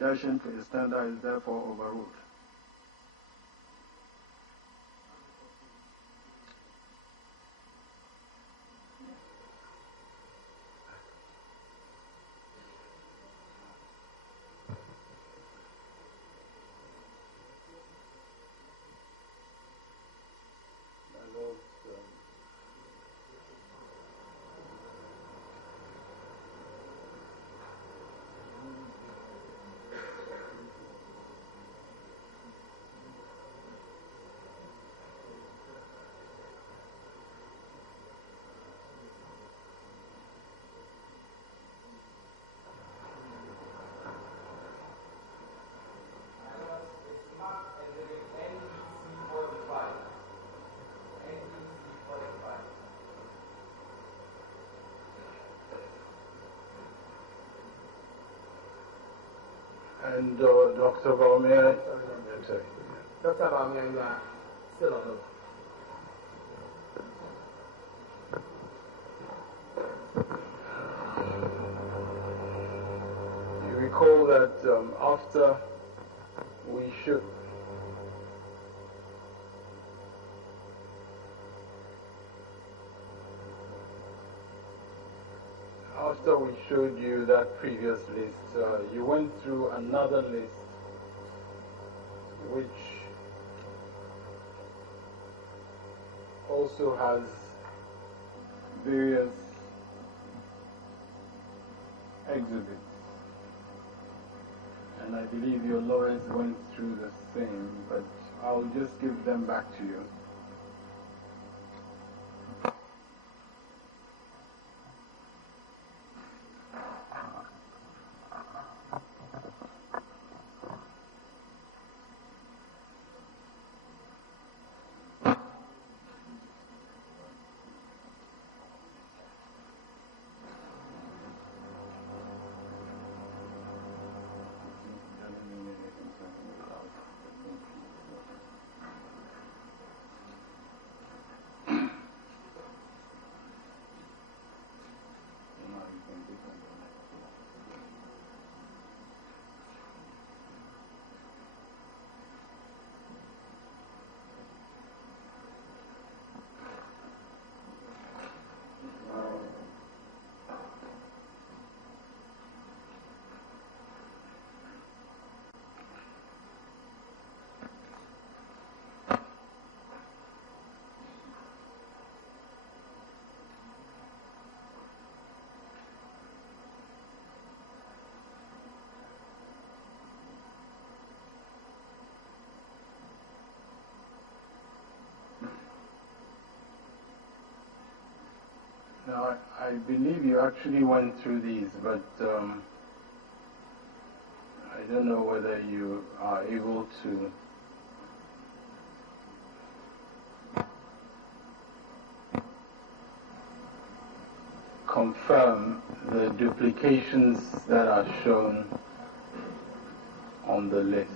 objection to a standard is therefore overruled. And Dr. Baumia, I'm sorry. Dr. Baumia, you are still on the You recall that after we showed you that previous list, you went through another list which also has various exhibits, and I believe your lawyers went through the same, but I'll just give them back to you. Now, I believe you actually went through these, but I don't know whether you are able to confirm the duplications that are shown on the list.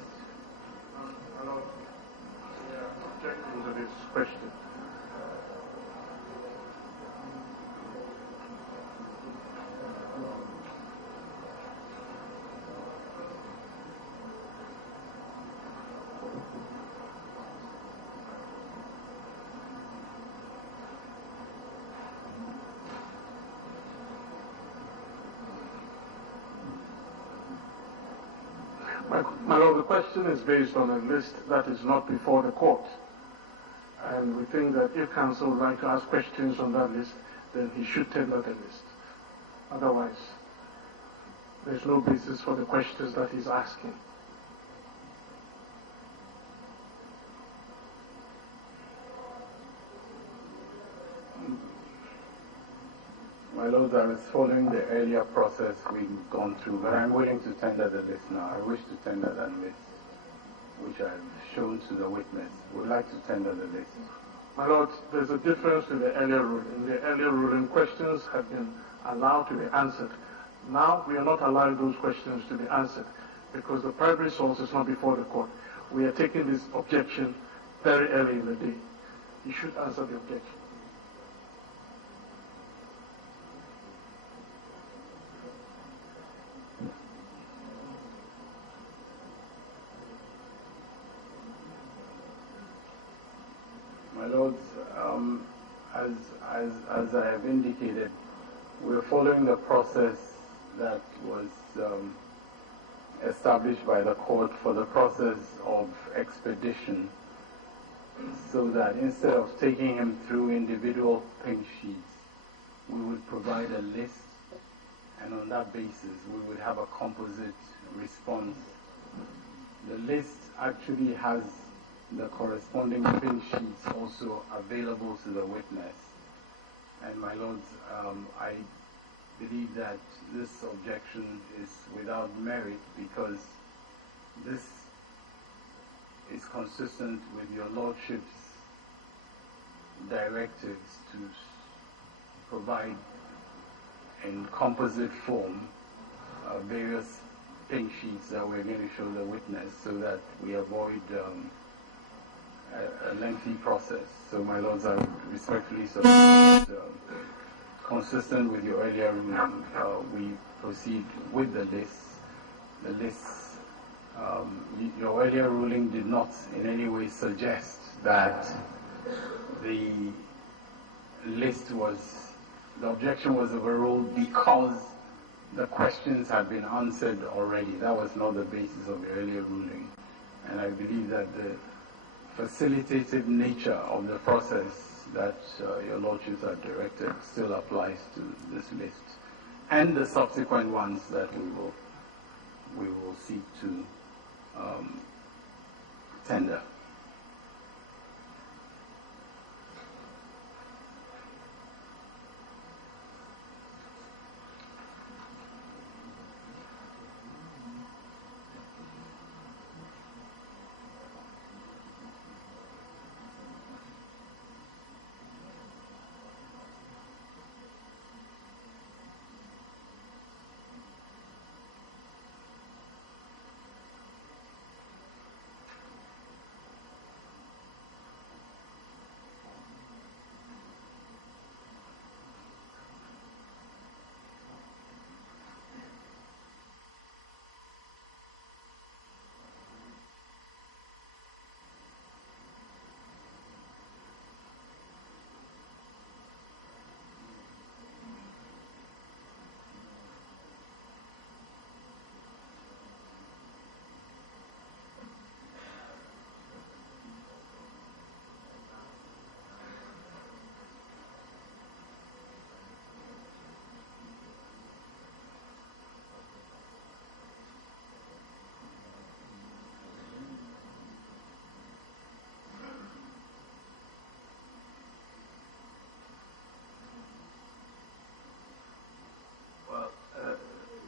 Hello. Objecting to this question. My lord, the question is based on a list that is not before the court. And we think that if counsel would like to ask questions on that list, then he should tender the list. Otherwise, there's no basis for the questions that he's asking. My lord, I was following the earlier process we've gone through, but I'm willing to tender the list now. I wish to tender that list, which I've shown to the witness. Would like to tender the list. My lord, there's a difference in the earlier ruling. In the earlier ruling, questions have been allowed to be answered. Now, we are not allowing those questions to be answered because the primary source is not before the court. We are taking this objection very early in the day. You should answer the objection. My Lords, as I have indicated, we're following the process that was established by the court for the process of expedition, so that instead of taking him through individual pink sheets, we would provide a list, and on that basis we would have a composite response. The list actually has the corresponding pink sheets also available to the witness. And my Lords, I believe that this objection is without merit, because this is consistent with your Lordship's directives to provide in composite form various pink sheets that we're going to show the witness, so that we avoid a lengthy process. So, my Lords, I respectfully submit, consistent with your earlier ruling, we proceed with the list. The list, your earlier ruling did not in any way suggest that the list was, the objection was overruled because the questions had been answered already. That was not the basis of the earlier ruling. And I believe that the facilitative nature of the process that your Lordships are directed still applies to this list and the subsequent ones that we will seek to tender.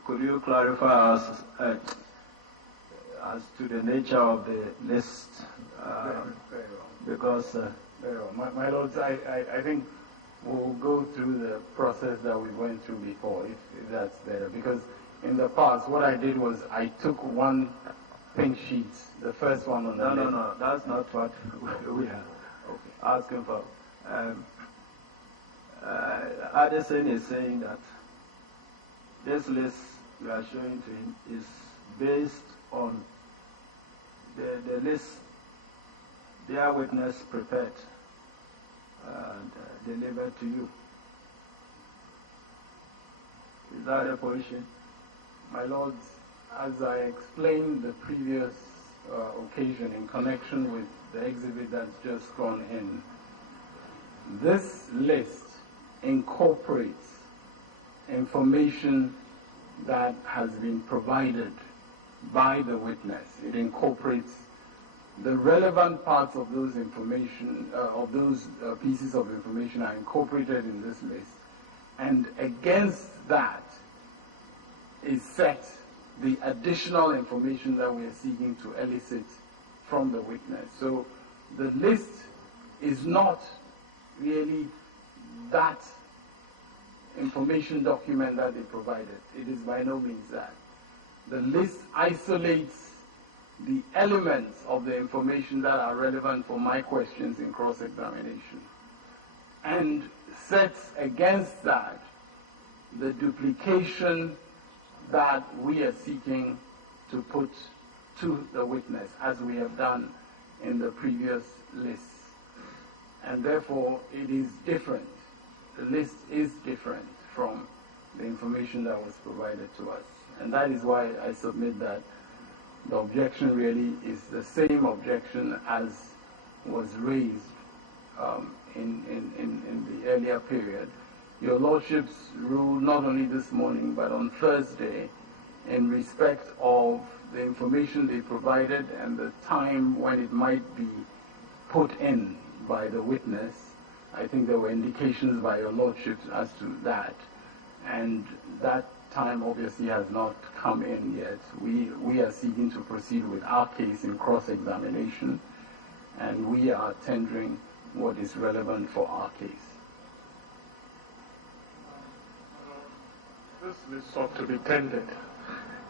Could you clarify us as to the nature of the list? Very well. Because Very well. My Lords, I think we'll go through the process that we went through before, if that's better. Because in the past, what I did was I took one pink sheet, the first one on the list. No, that's not what we are asking for. Addison is saying that this list we are showing to him is based on the list their witness prepared and delivered to you. Is that a position? My Lords, as I explained the previous occasion in connection with the exhibit that's just gone in, this list incorporates information that has been provided by the witness. It incorporates the relevant parts of those information, pieces of information are incorporated in this list, and against that is set the additional information that we are seeking to elicit from the witness. So the list is not really that information document that they provided. It is by no means that. The list isolates the elements of the information that are relevant for my questions in cross-examination, and sets against that the duplication that we are seeking to put to the witness, as we have done in the previous lists. and therefore it is different. The list is different from the information that was provided to us. And that is why I submit that the objection really is the same objection as was raised in the earlier period. Your Lordships ruled not only this morning but on Thursday in respect of the information they provided and the time when it might be put in by the witness. I think there were indications by your Lordships as to that, and that time obviously has not come in yet. We are seeking to proceed with our case in cross-examination, and we are tendering what is relevant for our case. This list sought to be tendered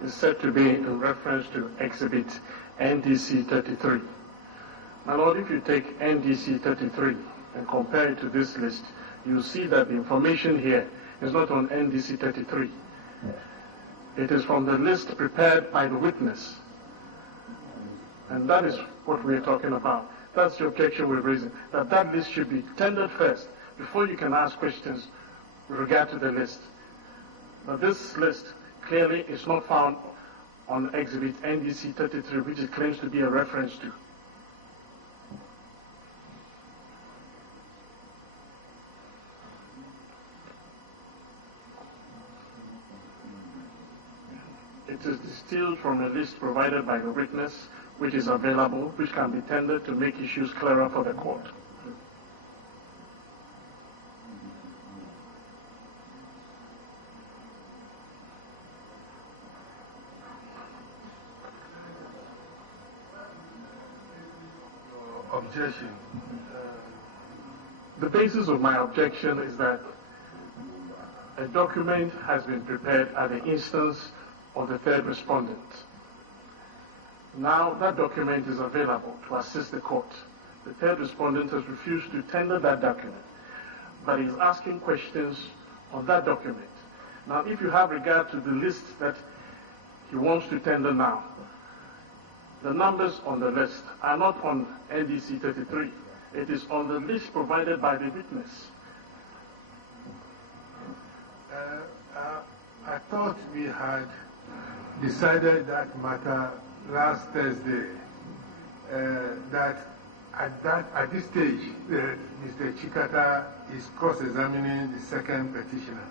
is said to be in reference to Exhibit NDC 33. My Lord, if you take NDC 33 and compare it to this list, you'll see that the information here is not on NDC 33. It is from the list prepared by the witness. And that is what we're talking about. That's the objection we're raising, that that list should be tendered first before you can ask questions with regard to the list. But this list clearly is not found on Exhibit NDC 33, which it claims to be a reference to. It is distilled from a list provided by the witness, which is available, which can be tendered to make issues clearer for the court. Objection. The basis of my objection is that a document has been prepared at the instance of the third respondent. Now that document is available to assist the court. The third respondent has refused to tender that document, but is asking questions on that document. Now, if you have regard to the list that he wants to tender now, the numbers on the list are not on NDC 33. It is on the list provided by the witness. I thought we had decided that matter last Thursday, that at this stage, Mr. Chikata is cross-examining the second petitioner.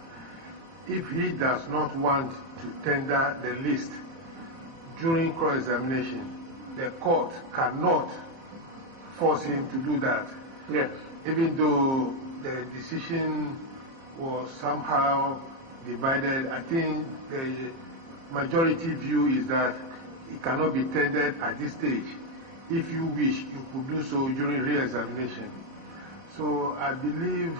If he does not want to tender the list during cross-examination, the court cannot force him to do that. Yes. Even though the decision was somehow divided, I think the majority view is that it cannot be tendered at this stage. If you wish, you could do so during re-examination. So I believe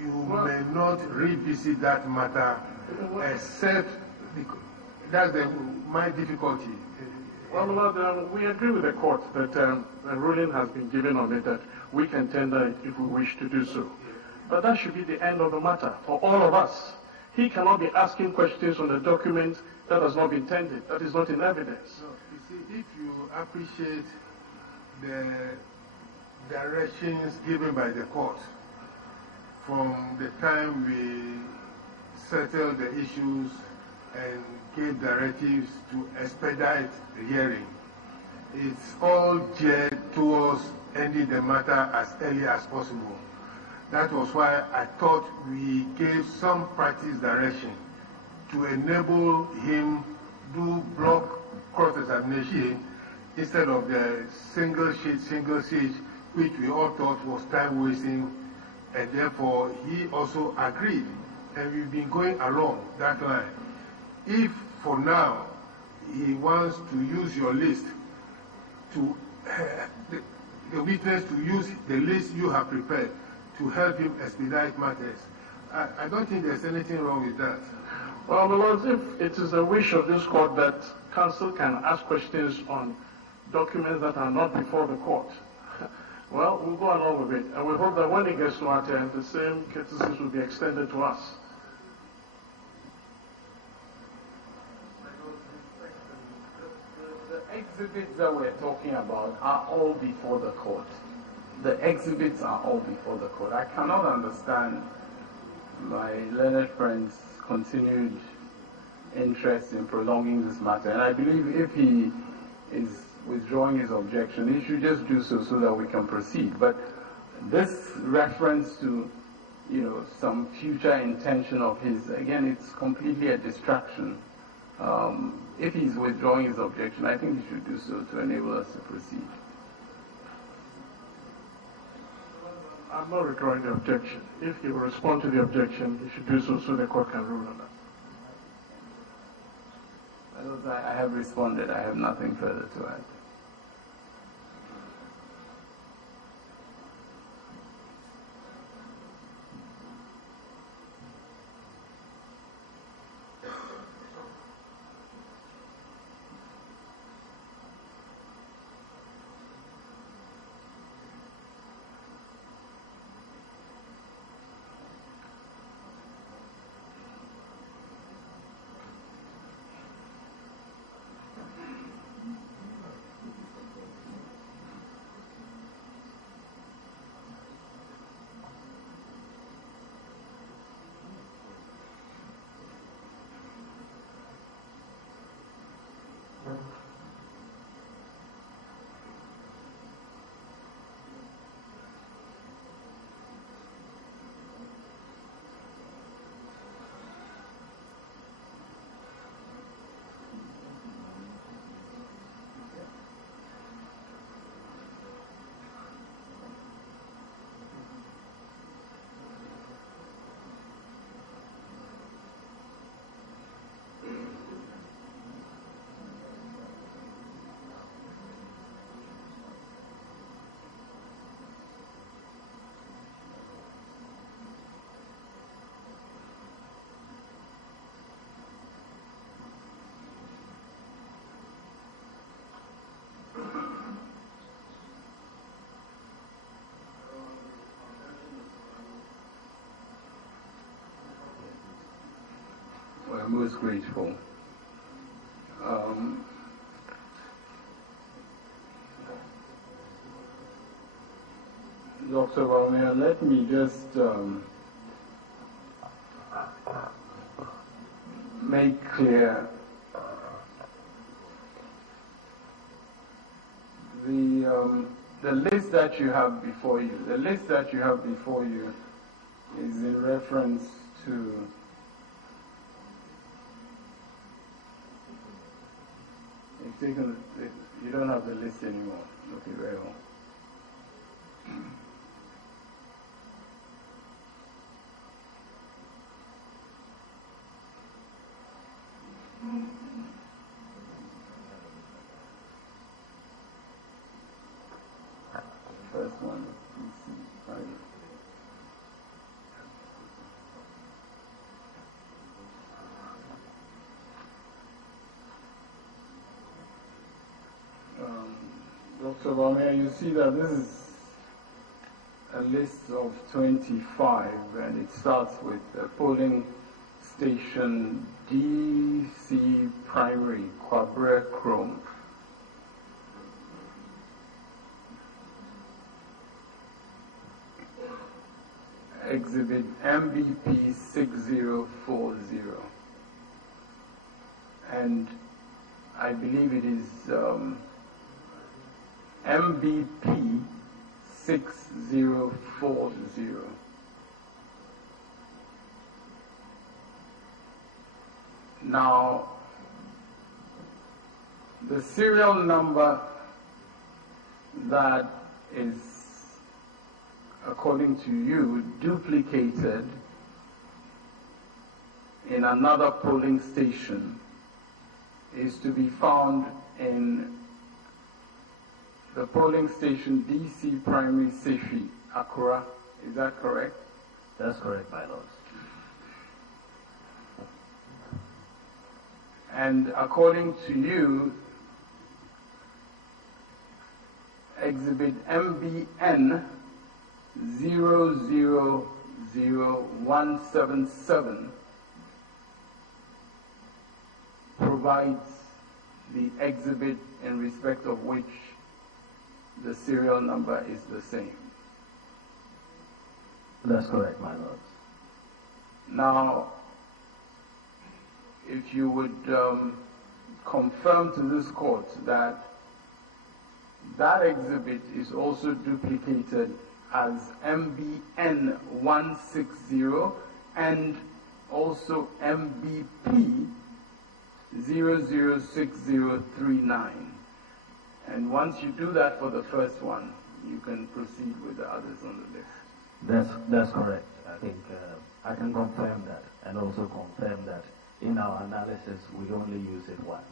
you may not revisit that matter, except that's my difficulty. Well, Lord, we agree with the court that a ruling has been given on it that we can tender it if we wish to do so. But that should be the end of the matter for all of us. He cannot be asking questions on a document that has not been tendered, that is not in evidence. No, you see, if you appreciate the directions given by the court from the time we settled the issues and gave directives to expedite the hearing, it's all geared towards ending the matter as early as possible. That was why I thought we gave some practice direction to enable him do block cross-examination instead of the single sheet, which we all thought was time-wasting, and therefore he also agreed, and we've been going along that line. If for now he wants to use your list to the witness to use the list you have prepared to help him expedite matters, I don't think there's anything wrong with that. Well, my lords, if it is the wish of this court that counsel can ask questions on documents that are not before the court, well, we'll go along with it. And we hope that when it gets to our turn, the same courtesies will be extended to us. The exhibits that we're talking about are all before the court. the exhibits are all before the court. I cannot understand my learned friend's continued interest in prolonging this matter. And I believe if he is withdrawing his objection, he should just do so that we can proceed. But this reference to, some future intention of his, again, it's completely a distraction. If he's withdrawing his objection, I think he should do so to enable us to proceed. I'm not withdrawing the objection. If he will respond to the objection, he should do so the court can rule on that. I have responded. I have nothing further to add. We're most grateful. Dr. Valmea, let me just make clear the list that you have before you. The list that you have before you is in reference to you don't have the list anymore. Okay, very well. First one, Dr. Valmea, you see that this is a list of 25, and it starts with the polling station DC Primary, Kwabre Chrome. Exhibit MBP 6040. And I believe it is MBP 6040. Now, the serial number that is, according to you, duplicated in another polling station is to be found in the polling station DC Primary Sefi, Accra. Is that correct? That's correct, my lords. And according to you, exhibit MBN 000177 provides the exhibit in respect of which the serial number is the same. That's correct, my lords. Now, if you would confirm to this court that that exhibit is also duplicated as MBN 160 and also MBP 006039. And once you do that for the first one, you can proceed with the others on the list. That's correct. I think I can confirm that, and also confirm that in our analysis we only use it once.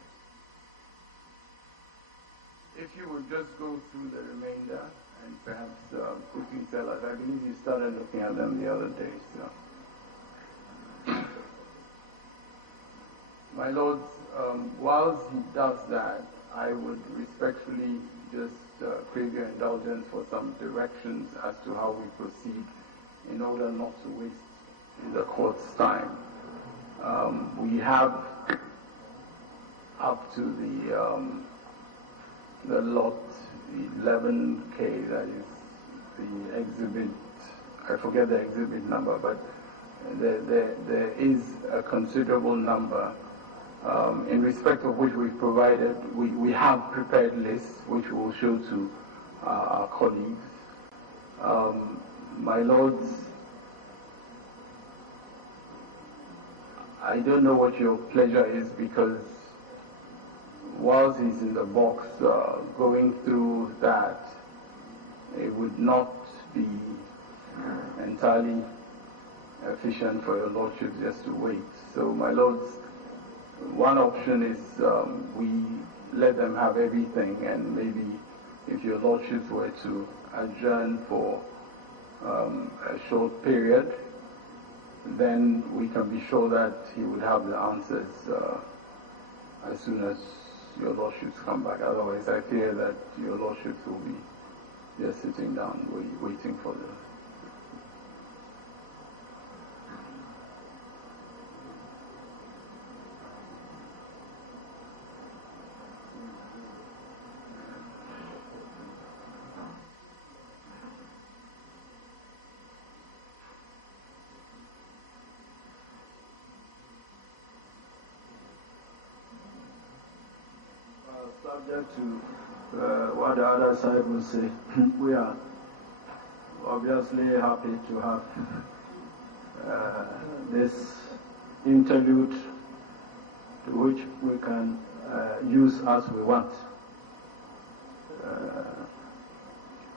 If you would just go through the remainder and perhaps quickly tell us, I believe you started looking at them the other day. So, my lords, whilst he does that, I would respectfully just crave your indulgence for some directions as to how we proceed in order not to waste the court's time. We have up to the lot 11K, that is the exhibit, I forget the exhibit number, but there is a considerable number in respect of which we've provided. We have prepared lists which we will show to our colleagues. My lords, I don't know what your pleasure is, because whilst he's in the box going through that, it would not be entirely efficient for your lordship just to wait. So, my lords, one option is we let them have everything, and maybe if your lordships were to adjourn for a short period, then we can be sure that he would have the answers as soon as your lordships come back. Otherwise, I fear that your lordships will be just sitting down waiting for the... Subject to what the other side will say, we are obviously happy to have this interlude to which we can use as we want.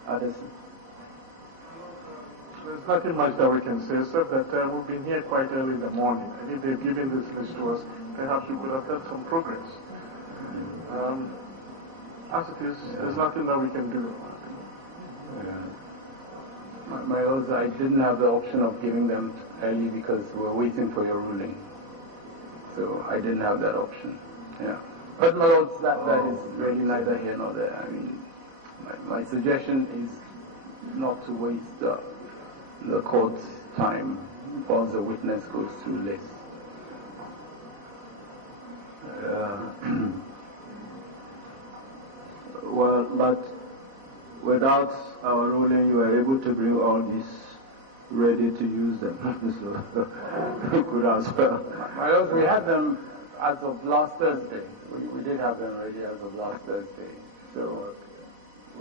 Addison. There's nothing much that we can say, except that we've been here quite early in the morning, and if they've given this list to us, perhaps we could have done some progress. As it is, there's nothing that we can do. My lords, I didn't have the option of giving them early because we're waiting for your ruling. So I didn't have that option. Yeah. But my lords, that is really neither here nor there. I mean, my suggestion is not to waste the court's time whilst the witness goes through lists. Well, but without our ruling, you were able to bring all these ready to use them. So you could as well. My lords, we had them as of last Thursday. We did have them ready as of last Thursday. So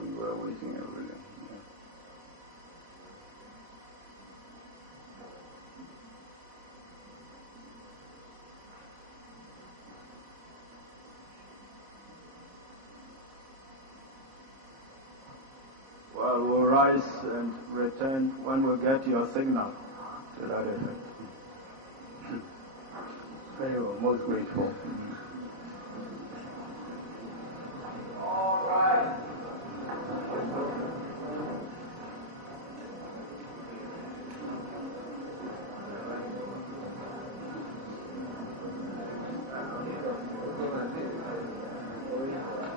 we were waiting a ruling. Well, we'll rise and return when we get your signal to that effect. Very well, most grateful. All right.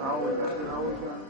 How are we going